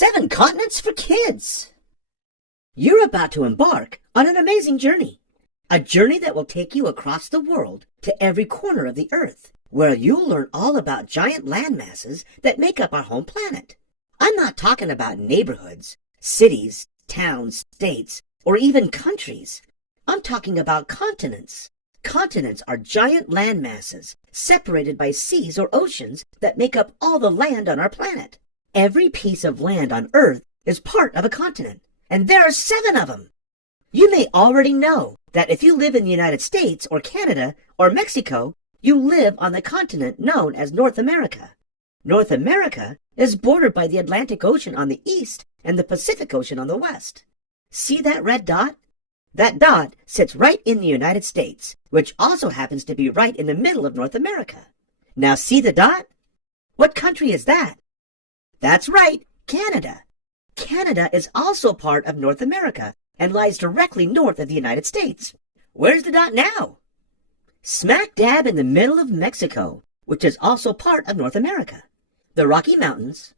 7 Continents for Kids. You're about to embark on an amazing journey. A journey that will take you across the world to every corner of the earth, where you'll learn all about giant land masses that make up our home planet. I'm not talking about neighborhoods, cities, towns, states, or even countries. I'm talking about continents. Continents are giant land masses separated by seas or oceans that make up all the land on our planet. Every piece of land on Earth is part of a continent, and there are 7 of them. You may already know that if you live in the United States or Canada or Mexico, you live on the continent known as North America. North America is bordered by the Atlantic Ocean on the east and the Pacific Ocean on the west. See that red dot? That dot sits right in the United States, which also happens to be right in the middle of North America. Now see the dot? What country is that? That's right, Canada. Canada is also part of North America and lies directly north of the United States. Where's the dot now? Smack dab in the middle of Mexico, which is also part of North America. The Rocky Mountains,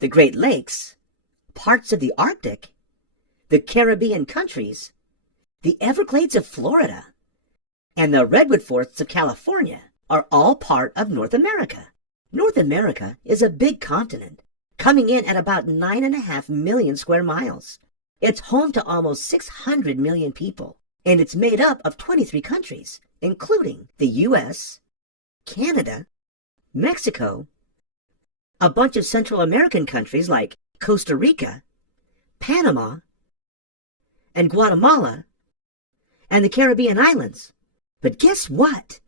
the Great Lakes, parts of the Arctic, the Caribbean countries, the Everglades of Florida, and the Redwood Forests of California are all part of North America. North America is a big continent, coming in at about 9.5 million square miles. It's home to almost 600 million people, and it's made up of 23 countries, including the U.S., Canada, Mexico, a bunch of Central American countries like Costa Rica, Panama, and Guatemala, and the Caribbean islands. But guess what?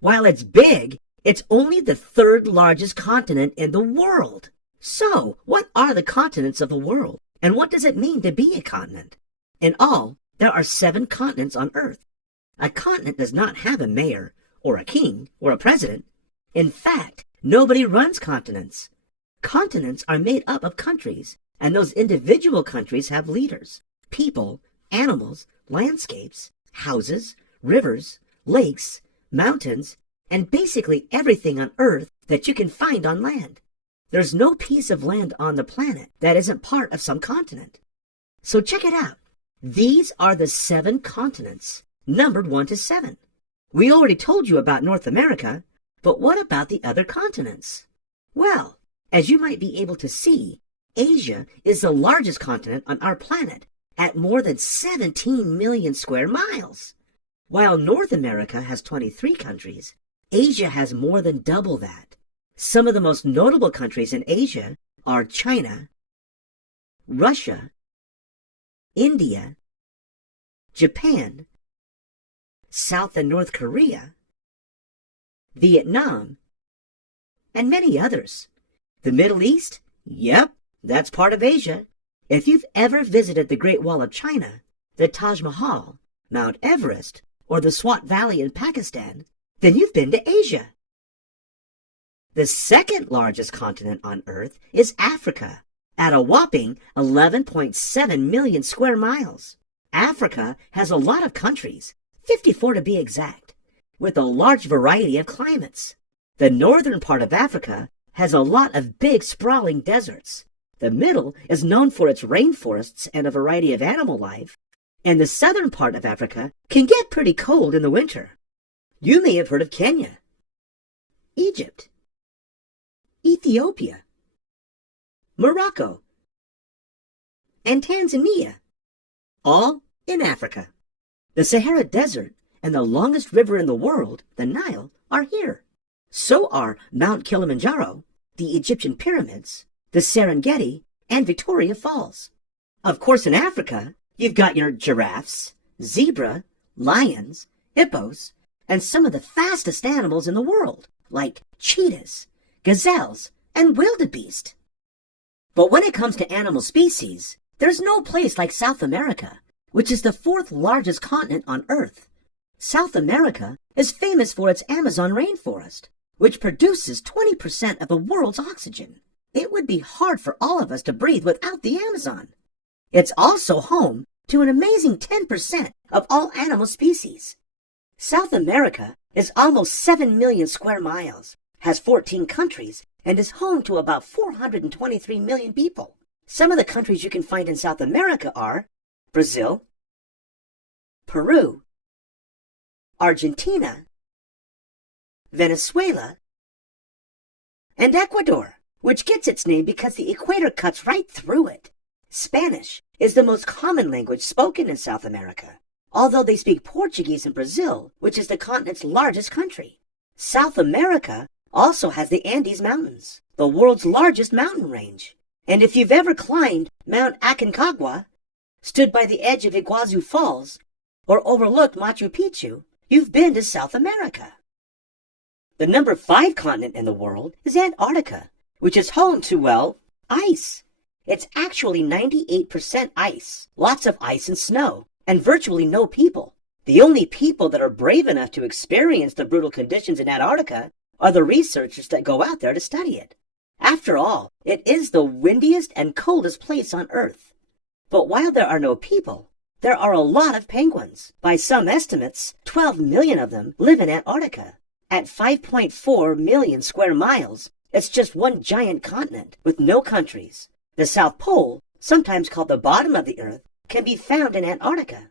While it's big, it's only the 3rd largest continent in the world. So, what are the continents of the world? And what does it mean to be a continent? In all, there are 7 continents on Earth. A continent does not have a mayor, or a king, or a president. In fact, nobody runs continents. Continents are made up of countries, and those individual countries have leaders, people, animals, landscapes, houses, rivers, lakes, mountains, and basically everything on Earth that you can find on land. There's no piece of land on the planet that isn't part of some continent. So check it out. These are the 7 continents, numbered 1 to 7. We already told you about North America, but what about the other continents? Well, as you might be able to see, Asia is the largest continent on our planet at more than 17 million square miles. While North America has 23 countries, Asia has more than double that. Some of the most notable countries in Asia are China, Russia, India, Japan, South and North Korea, Vietnam, and many others. The Middle East? Yep, that's part of Asia. If you've ever visited the Great Wall of China, the Taj Mahal, Mount Everest, or the Swat Valley in Pakistan, then you've been to Asia. The 2nd largest continent on Earth is Africa, at a whopping 11.7 million square miles. Africa has a lot of countries, 54 to be exact, with a large variety of climates. The northern part of Africa has a lot of big sprawling deserts. The middle is known for its rainforests and a variety of animal life, and the southern part of Africa can get pretty cold in the winter. You may have heard of Kenya, Egypt, Ethiopia, Morocco, and Tanzania, all in Africa. The Sahara Desert and the longest river in the world, the Nile, are here. So are Mount Kilimanjaro, the Egyptian pyramids, the Serengeti, and Victoria Falls. Of course, in Africa, you've got your giraffes, zebra, lions, hippos, and some of the fastest animals in the world, like cheetahs, gazelles, and wildebeest. But when it comes to animal species, there's no place like South America, which is the 4th largest continent on Earth. South America is famous for its Amazon rainforest, which produces 20% of the world's oxygen. It would be hard for all of us to breathe without the Amazon. It's also home to an amazing 10% of all animal species. South America is almost 7 million square miles, has 14 countries, and is home to about 423 million people. Some of the countries you can find in South America are Brazil, Peru, Argentina, Venezuela, and Ecuador, which gets its name because the equator cuts right through it. Spanish is the most common language spoken in South America, although they speak Portuguese in Brazil, which is the continent's largest country. South America also has the Andes Mountains, the world's largest mountain range. And if you've ever climbed Mount Aconcagua, stood by the edge of Iguazu Falls, or overlooked Machu Picchu, you've been to South America. The number 5 continent in the world is Antarctica, which is home to, well, ice. It's actually 98% ice, lots of ice and snow, and virtually no people. The only people that are brave enough to experience the brutal conditions in Antarctica are the researchers that go out there to study it. After all, it is the windiest and coldest place on Earth. But while there are no people, there are a lot of penguins. By some estimates, 12 million of them live in Antarctica. At 5.4 million square miles, it's just one giant continent with no countries. The South Pole, sometimes called the bottom of the Earth, can be found in Antarctica.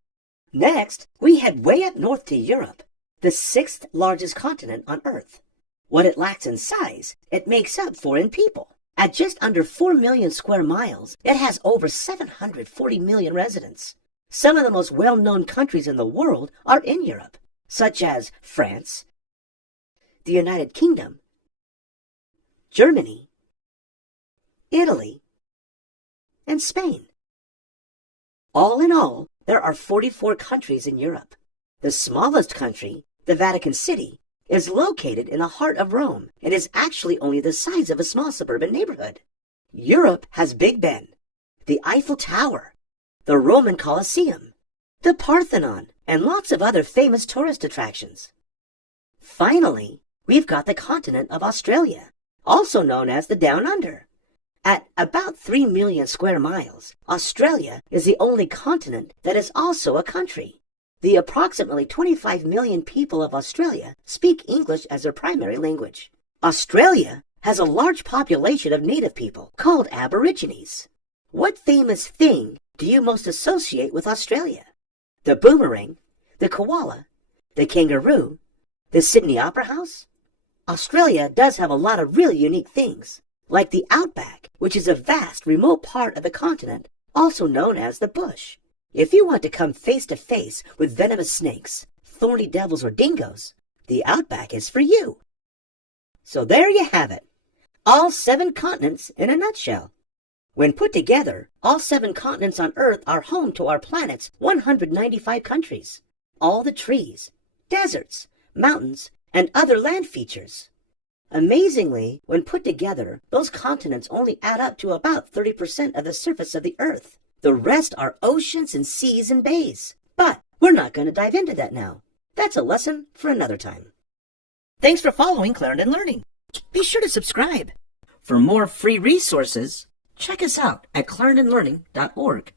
Next, we head way up north to Europe, the 6th largest continent on Earth. What it lacks in size, it makes up for in people. At just under 4 million square miles, it has over 740 million residents. Some of the most well-known countries in the world are in Europe, such as France, the United Kingdom, Germany, Italy, and Spain. All in all, there are 44 countries in Europe. The smallest country, the Vatican City, is located in the heart of Rome and is actually only the size of a small suburban neighborhood. Europe has Big Ben, the Eiffel Tower, the Roman Colosseum, the Parthenon, and lots of other famous tourist attractions. Finally, we've got the continent of Australia, also known as the Down Under. At about 3 million square miles, Australia is the only continent that is also a country. The approximately 25 million people of Australia speak English as their primary language. Australia has a large population of native people called Aborigines. What famous thing do you most associate with Australia? The boomerang, the koala, the kangaroo, the Sydney Opera House? Australia does have a lot of really unique things, like the outback, which is a vast, remote part of the continent, also known as the bush. If you want to come face to face with venomous snakes, thorny devils, or dingoes, the outback is for you. So there you have it, all 7 continents in a nutshell. When put together, all 7 continents on Earth are home to our planet's 195 countries. All the trees, deserts, mountains, and other land features. Amazingly, when put together, those continents only add up to about 30% of the surface of the Earth. The rest are oceans and seas and bays. But we're not going to dive into that now. That's a lesson for another time. Thanks for following Clarendon Learning. Be sure to subscribe. For more free resources, check us out at clarendonlearning.org.